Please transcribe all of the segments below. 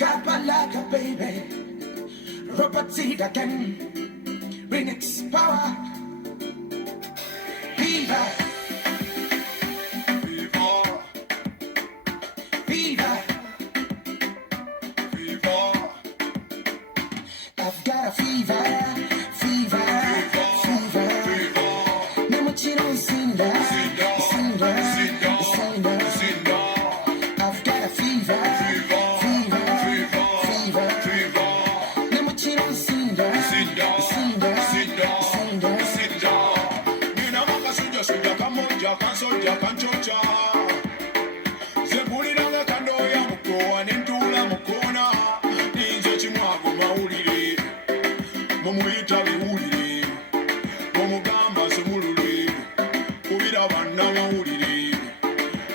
Kapalaka, baby. Robert Seed again. Remix power. Viva. Viva, Viva. viva, I've got a fever. Fever. Fever. viva. Nemo chino sinda. Sinda, Sinda. sinda, Sinda. sinda. I've got a fever. Viva, Fever. viva, Fever. viva. Nemo chino sinda. Sinda, Sinda. sinda, Sinda. sinda. Nina makasuja suja kamoja kansoja kanchocha. Zebuliranga kandoya mukowa nentula mukona. Ninze kimwago mawulire. Mumuyita biwulire. Mumugamba simulule. Kubira banna mawulire.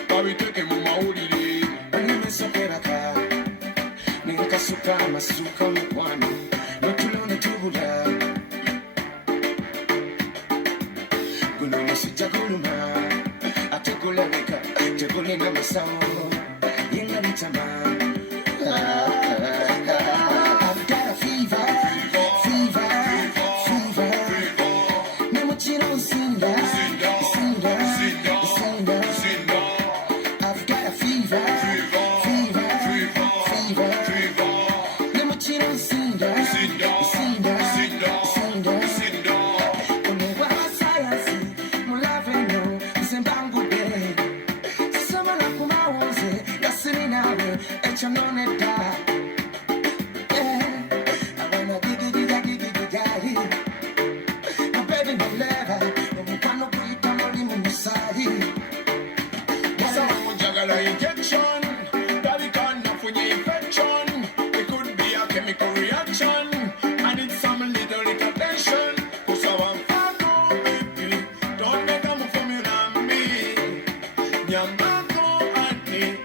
Babiteke mu mawulire. Banimesokeraka ninkasuka amasuka mukwano notulonde tubula guno musijja guluma ate gulabika tegulina masawo yenga bitama I've got a fever, fever, fever. Nemukiro nsinda, Sinda, sinda, sinda, sinda. sinda. I've got a fever, Viva, fever, viva, fever. viva. Nemukiro nsinda, Sinda, sinda, sinda, sinda. sinda. Omubwa wa sayansi mulave nnyo nze mbangude sisobola kumawuze nga siri naawe ekyo noonedda abana gigigigagigigigayi mubebi muleba omukwano guyita mulimu musaayi Someone njagala injection. Dalika nafunye infection. It could be a chemical reaction. I need some little attention. Kusawa mfako baby. Don't make a move from you na me. Nyamako ati.